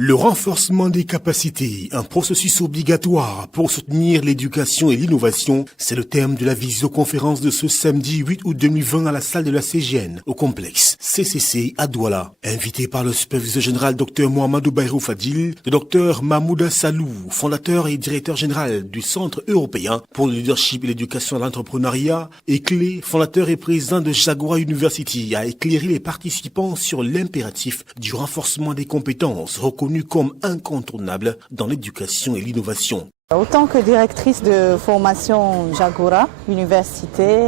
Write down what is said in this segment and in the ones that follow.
Le renforcement des capacités, un processus obligatoire pour soutenir l'éducation et l'innovation, c'est le thème de la visioconférence de ce samedi 8 août 2020 à la salle de la CGN, au complexe CCC à Douala. Invité par le superviseur général Dr Mohamedou Bayrou Fadil, le Dr Mahmouda Salou, fondateur et directeur général du Centre européen pour le leadership et l'éducation à l'entrepreneuriat, et Clé, fondateur et président de Jaguar University, a éclairé les participants sur l'impératif du renforcement des compétences reconnu comme incontournable dans l'éducation et l'innovation. Autant que directrice de formation Jaguar Université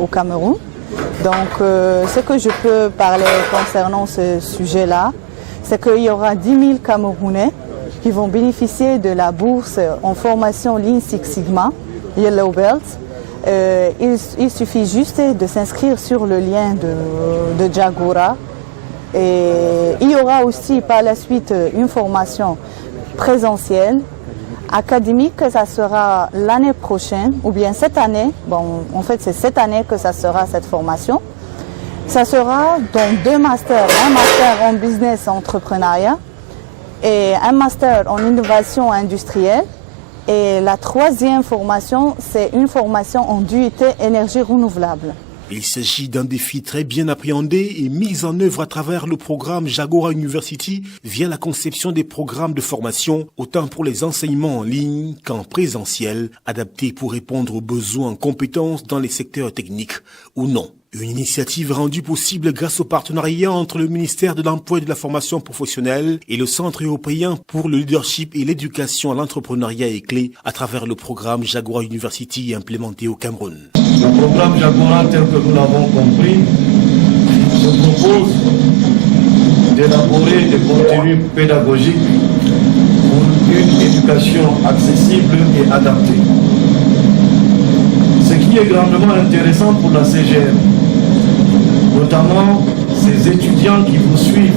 au Cameroun, donc ce que je peux parler concernant ce sujet-là, c'est qu'il y aura 10 000 Camerounais qui vont bénéficier de la bourse en formation Lean Six Sigma, Yellow Belt. Il suffit juste de s'inscrire sur le lien de Jaguar. Et il y aura aussi par la suite une formation présentielle, académique, ça sera l'année prochaine, ou bien cette année. Bon, en fait, c'est cette année que ça sera cette formation. Ça sera dans 2 masters, un master en business entrepreneuriat et un master en innovation industrielle. Et la 3e formation, c'est une formation en DUT énergie renouvelable. Il s'agit d'un défi très bien appréhendé et mis en œuvre à travers le programme Jaguar University via la conception des programmes de formation, autant pour les enseignements en ligne qu'en présentiel, adaptés pour répondre aux besoins en compétences dans les secteurs techniques ou non. Une initiative rendue possible grâce au partenariat entre le ministère de l'Emploi et de la Formation professionnelle et le Centre européen pour le leadership et l'éducation à l'entrepreneuriat et Clé à travers le programme Jaguar University implémenté au Cameroun. Le programme Jaguar, tel que nous l'avons compris, se propose d'élaborer des contenus pédagogiques pour une éducation accessible et adaptée. Ce qui est grandement intéressant pour la CGN, notamment ces étudiants qui vous suivent.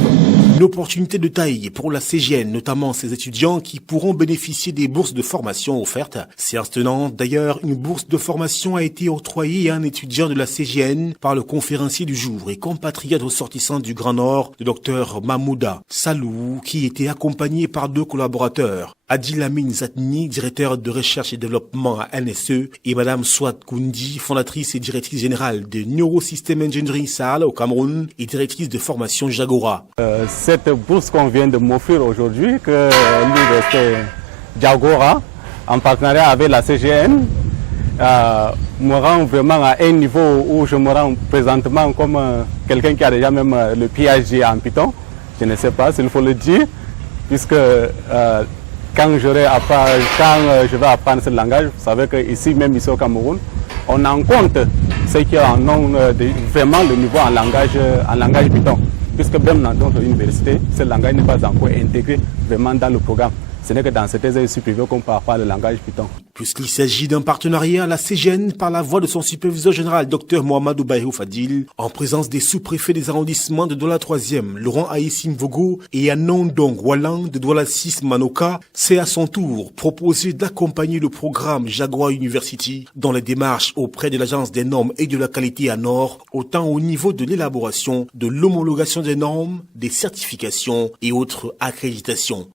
Une opportunité de taille pour la CGN, notamment ces étudiants qui pourront bénéficier des bourses de formation offertes. Séance tenante, d'ailleurs, une bourse de formation a été octroyée à un étudiant de la CGN par le conférencier du jour et compatriote ressortissant du Grand Nord, le Dr Mahmouda Salou, qui était accompagné par 2 collaborateurs. Adil Amin Zatni, directeur de recherche et développement à NSE, et Madame Swat Koundi, fondatrice et directrice générale de Neurosystem Engineering Sahel au Cameroun et directrice de formation Jaguar. Cette bourse qu'on vient de m'offrir aujourd'hui, que l'université Jaguar, en partenariat avec la CGN, me rend vraiment à un niveau où je me rends présentement comme quelqu'un qui a déjà même le PhD en Python. Je ne sais pas s'il faut le dire, puisque quand je vais apprendre ce langage, vous savez qu'ici, même ici au Cameroun, on en compte ceux qui en ont vraiment le niveau en langage Python. Puisque même dans notre université, ce langage n'est pas encore intégré vraiment dans le programme. Ce n'est que dans certains études privées qu'on parle pas le langage Python. Puisqu'il s'agit d'un partenariat, la CGN, par la voix de son superviseur général, Dr Mohamedou Bayrou Fadil, en présence des sous-préfets des arrondissements de Douala 3e, Laurent Aïssim Vogo et Anondong Walang de Douala 6 Manoka, s'est à son tour proposé d'accompagner le programme Jaguar University dans les démarches auprès de l'Agence des normes et de la qualité à Nord, autant au niveau de l'élaboration, de l'homologation des normes, des certifications et autres accréditations.